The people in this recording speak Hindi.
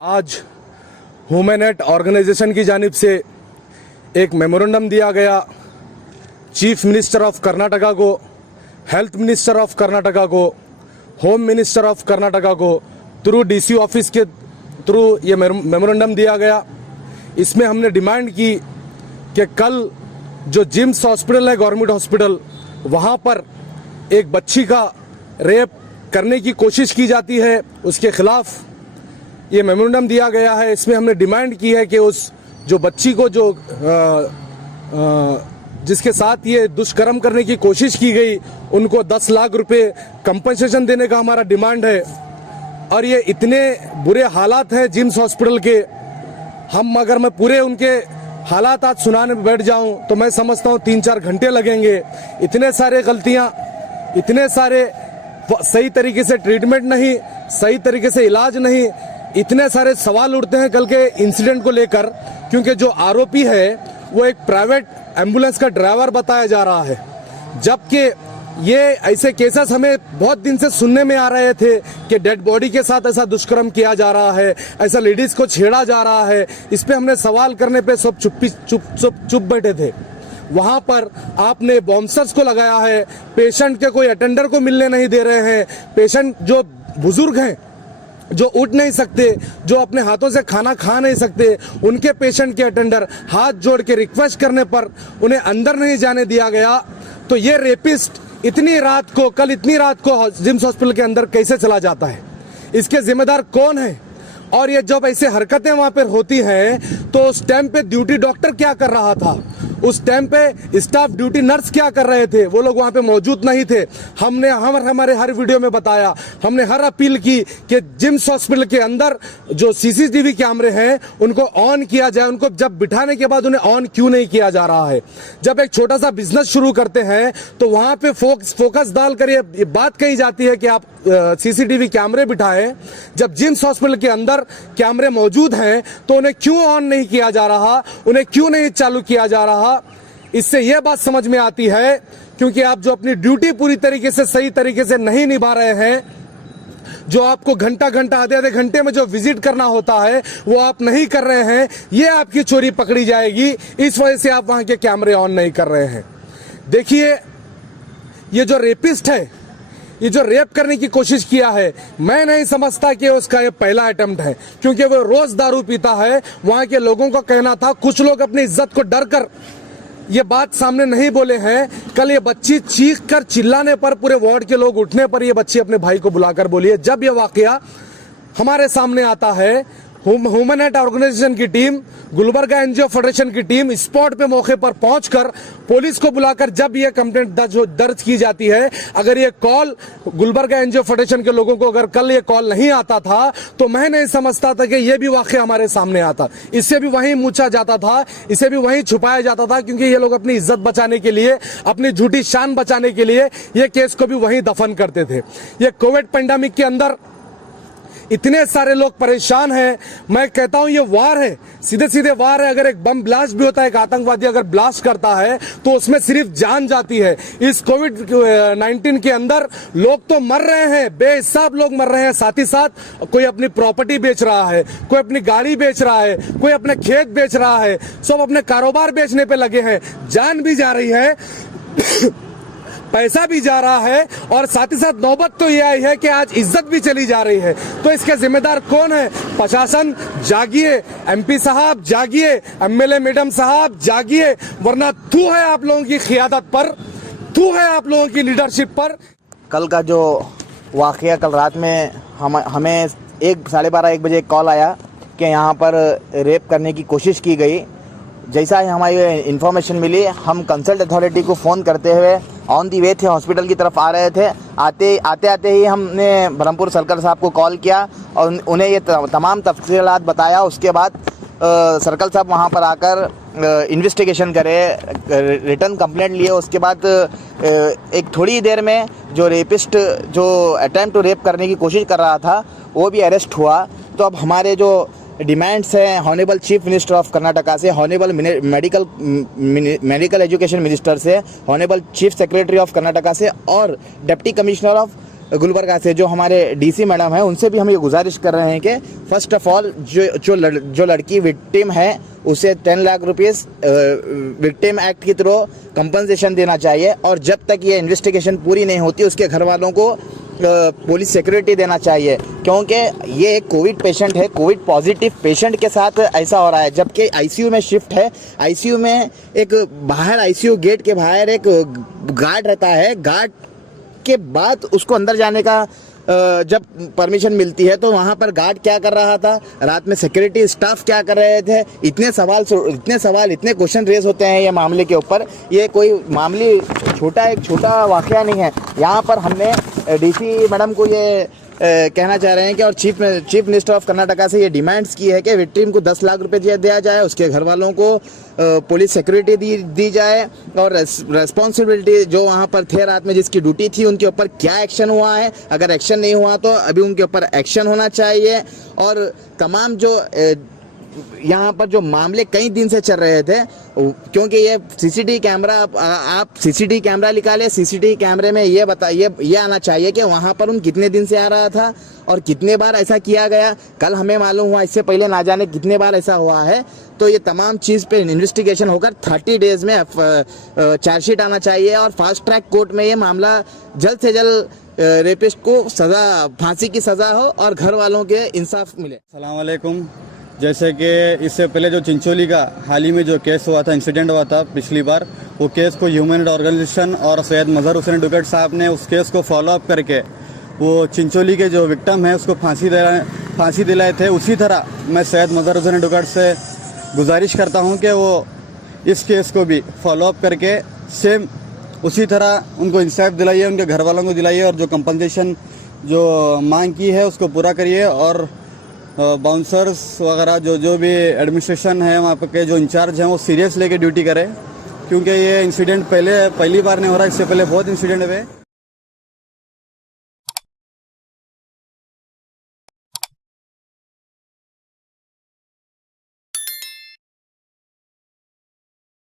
आज ह्यूमनेट ऑर्गेनाइजेशन की जानिब से एक मेमोरेंडम दिया गया चीफ मिनिस्टर ऑफ कर्नाटका को, हेल्थ मिनिस्टर ऑफ कर्नाटका को, होम मिनिस्टर ऑफ कर्नाटका को थ्रू डीसी ऑफिस के थ्रू ये मेमोरेंडम दिया गया। इसमें हमने डिमांड की कि कल जो जिम्स हॉस्पिटल है गवर्नमेंट हॉस्पिटल, वहाँ पर एक बच्ची का रेप करने की कोशिश की जाती है, उसके खिलाफ ये मेमोरेंडम दिया गया है। इसमें हमने डिमांड की है कि उस जो बच्ची को जो जिसके साथ ये दुष्कर्म करने की कोशिश की गई, उनको 10 लाख रुपए कंपनसेशन देने का हमारा डिमांड है। और ये इतने बुरे हालात हैं जिम्स हॉस्पिटल के, अगर मैं पूरे उनके हालात आज सुनाने में बैठ जाऊं तो मैं समझता हूं 3-4 घंटे लगेंगे। इतने सारे गलतियां, इतने सारे सही तरीके से ट्रीटमेंट नहीं, सही तरीके से इलाज नहीं, इतने सारे सवाल उठते हैं कल के इंसिडेंट को लेकर। क्योंकि जो आरोपी है वो एक प्राइवेट एम्बुलेंस का ड्राइवर बताया जा रहा है, जबकि ये ऐसे केसेस हमें बहुत दिन से सुनने में आ रहे थे कि डेड बॉडी के साथ ऐसा दुष्कर्म किया जा रहा है, ऐसा लेडीज को छेड़ा जा रहा है। इस पे हमने सवाल करने पे सब चुप बैठे थे। वहां पर आपने बॉम्बर्स को लगाया है, पेशेंट के कोई अटेंडर को मिलने नहीं दे रहे हैं। पेशेंट जो बुजुर्ग हैं, जो उठ नहीं सकते, जो अपने हाथों से खाना खा नहीं सकते, उनके पेशेंट के अटेंडर हाथ जोड़ के रिक्वेस्ट करने पर उन्हें अंदर नहीं जाने दिया गया। तो ये रेपिस्ट इतनी रात को जिम्स हॉस्पिटल के अंदर कैसे चला जाता है? इसके जिम्मेदार कौन है? और ये जब ऐसे हरकतें वहां पर होती हैं तो उस टाइम पे ड्यूटी डॉक्टर क्या कर रहा था, उस टाइम पे स्टाफ ड्यूटी नर्स क्या कर रहे थे? वो लोग वहां पे मौजूद नहीं थे। हमारे हर वीडियो में बताया, हमने हर अपील की कि जिम्स हॉस्पिटल के अंदर जो सीसीटीवी कैमरे हैं उनको ऑन किया जाए। उनको जब बिठाने के बाद उन्हें ऑन क्यों नहीं किया जा रहा है? जब एक छोटा सा बिजनेस शुरू करते हैं तो वहां पे फोकस डालकर ये बात कही जाती है कि आप सीसीटीवी कैमरे बिठाएं। जब जिम्स हॉस्पिटल के अंदर कैमरे मौजूद हैं तो उन्हें क्यों ऑन नहीं किया जा रहा, उन्हें क्यों नहीं चालू किया जा रहा? इससे यह बात समझ में आती है क्योंकि आप जो अपनी ड्यूटी पूरी तरीके से सही तरीके से नहीं निभा रहे हैं, जो आपको घंटा आधे घंटे में जो विजिट करना होता है वो आप नहीं कर रहे हैं, ये आपकी चोरी पकड़ी जाएगी। इस वजह से आप वहां के कैमरे ऑन नहीं कर रहे हैं। देखिए, ये जो रेपिस्ट है, ये जो रेप करने की कोशिश किया है, मैं नहीं समझता कि उसका ये पहला अटेम्प्ट है, क्योंकि वो रोज दारू पीता है। वहां के लोगों का कहना था, कुछ लोग अपनी इज्जत को डर कर ये बात सामने नहीं बोले हैं। कल ये बच्ची चीख कर चिल्लाने पर, पूरे वार्ड के लोग उठने पर ये बच्ची अपने भाई को बुलाकर बोली है। जब ये वाकया हमारे सामने आता है, ह्यूमनेट ऑर्गेनाइजेशन की टीम, गुलबर्गा एनजीओ फेडरेशन की टीम स्पॉट पे मौके पर पहुंचकर पुलिस को बुलाकर जब ये कंप्लेंट दर्ज की जाती है, अगर ये कॉल गुलबर्गा एनजीओ फेडरेशन के लोगों को अगर कल ये कॉल नहीं आता था तो मैं नहीं समझता था कि ये भी वाकया हमारे सामने आता। इससे भी वहीं मूछा जाता था, इसे भी वहीं छुपाया जाता था, क्योंकि ये लोग अपनी इज्जत बचाने के लिए, अपनी झूठी शान बचाने के लिए ये केस को भी वहीं दफन करते थे। ये कोविड पेंडेमिक के अंदर इतने सारे लोग परेशान हैं। मैं कहता हूं ये वार है, सीधे वार है। अगर एक बम ब्लास्ट भी होता है, एक आतंकवादी अगर ब्लास्ट करता है तो उसमें सिर्फ जान जाती है। इस कोविड-19 के अंदर लोग तो मर रहे हैं, बेहिसाब लोग मर रहे हैं। साथ ही साथ कोई अपनी प्रॉपर्टी बेच रहा है, कोई अपनी गाड़ी बेच रहा है, कोई अपने खेत बेच रहा है, सब अपने कारोबार बेचने पे लगे हैं। जान भी जा रही है, पैसा भी जा रहा है, और साथ ही साथ नौबत तो ये आई है कि आज इज्जत भी चली जा रही है। तो इसके जिम्मेदार कौन है? प्रशासन जागिए, एमपी साहब जागिए, एमएलए मैडम साहब जागिए, वरना थू है आप लोगों की क़ियादत पर, थू है आप लोगों की लीडरशिप पर। कल का जो वाक़या, कल रात में हमें 12:30-1 बजे कॉल आया कि यहाँ पर रेप करने की कोशिश की गई। जैसा ही हमारी इन्फॉर्मेशन मिली, हम कंसल्ट अथॉरिटी को फ़ोन करते हुए ऑन दी वे थे, हॉस्पिटल की तरफ आ रहे थे। आते ही हमने ब्रह्मपुर सर्कल साहब को कॉल किया और उन्हें ये तमाम तफसीलात बताया। उसके बाद सर्कल साहब वहाँ पर आकर इन्वेस्टिगेशन करे, रिटर्न कंप्लेंट लिए। उसके बाद एक थोड़ी देर में जो रेपिस्ट, जो अटेम्प्ट टू रेप करने की कोशिश कर रहा था, वो भी अरेस्ट हुआ। तो अब हमारे जो डिमांड्स हैं honourable chief minister of Karnataka से, हॉनेबल मेडिकल एजुकेशन मिनिस्टर से, honourable chief secretary of Karnataka से और डिप्टी कमिश्नर ऑफ गुलबर्गा से जो हमारे डीसी मैडम है उनसे भी हम ये गुजारिश कर रहे हैं कि फर्स्ट ऑफ ऑल जो लड़की विक्टिम है उसे 10 लाख रुपीस विक्टिम एक्ट की तरह कंपनसेशन देना चाहिए, और जब तक ये इन्वेस्टिगेशन पूरी नहीं होती उसके घर वालों को पुलिस सिक्योरिटी देना चाहिए, क्योंकि ये एक कोविड पेशेंट है, कोविड पॉजिटिव पेशेंट के साथ ऐसा हो रहा है। जबकि आईसीयू में शिफ्ट है, आईसीयू में एक बाहर आईसीयू गेट के बाहर एक गार्ड रहता है, गार्ड के बाद उसको अंदर जाने का जब परमिशन मिलती है तो वहाँ पर गार्ड क्या कर रहा था, रात में सिक्योरिटी स्टाफ क्या कर रहे थे, इतने सवाल इतने क्वेश्चन रेज होते हैं ये मामले के ऊपर। ये कोई मामले एक छोटा वाकया नहीं है। यहाँ पर हमने डीसी मैडम को ये कहना चाह रहे हैं कि और चीफ मिनिस्टर ऑफ कर्नाटका से ये डिमांड्स की है कि विक्टिम को 10 लाख रुपए दिया जाए, उसके घर वालों को पुलिस सिक्योरिटी दी जाए, और रेस्पॉन्सिबिलिटी जो वहाँ पर थे रात में जिसकी ड्यूटी थी उनके ऊपर क्या एक्शन हुआ है, अगर एक्शन नहीं हुआ तो अभी उनके ऊपर एक्शन होना चाहिए। और तमाम जो यहाँ पर जो मामले कई दिन से चल रहे थे, क्योंकि ये सीसीटीवी कैमरा, आप सीसीटीवी कैमरा निकाले, सीसीटीवी कैमरे में ये आना चाहिए कि वहाँ पर उन कितने दिन से आ रहा था और कितने बार ऐसा किया गया। कल हमें मालूम हुआ, इससे पहले ना जाने कितने बार ऐसा हुआ है। तो ये तमाम चीज़ पे इन्वेस्टिगेशन होकर 30 डेज में चार्जशीट आना चाहिए, और फास्ट ट्रैक कोर्ट में ये मामला जल्द से जल्द रेपिस्ट को फांसी की सज़ा हो और घर वालों के इंसाफ मिले। अस्सलाम वालेकुम। जैसे कि इससे पहले जो चिंचोली का हाल ही में जो केस हुआ था, इंसिडेंट हुआ था पिछली बार, वो केस को ह्यूमन राइट ऑर्गेनाइजेशन और सैयद मजहर हुसैन एडवोकेट साहब ने उस केस को फॉलो अप करके वो चिंचोली के जो विक्टिम है उसको फांसी दिलाए थे। उसी तरह मैं सैयद मजहर हुसैन एडवोकेट से गुजारिश करता हूँ कि वो इस केस को भी फॉलो अप करके सेम उसी तरह उनको इंसाफ दिलाइए, उनके घर वालों को दिलाइए, और जो कंपनसेशन जो मांग की है उसको पूरा करिए। और बाउंसर्स वगैरह जो भी एडमिनिस्ट्रेशन है वहाँ के जो इंचार्ज हैं वो सीरियस लेके ड्यूटी करें, क्योंकि ये इंसिडेंट पहली बार नहीं हो रहा, इससे पहले बहुत इंसिडेंट हुए।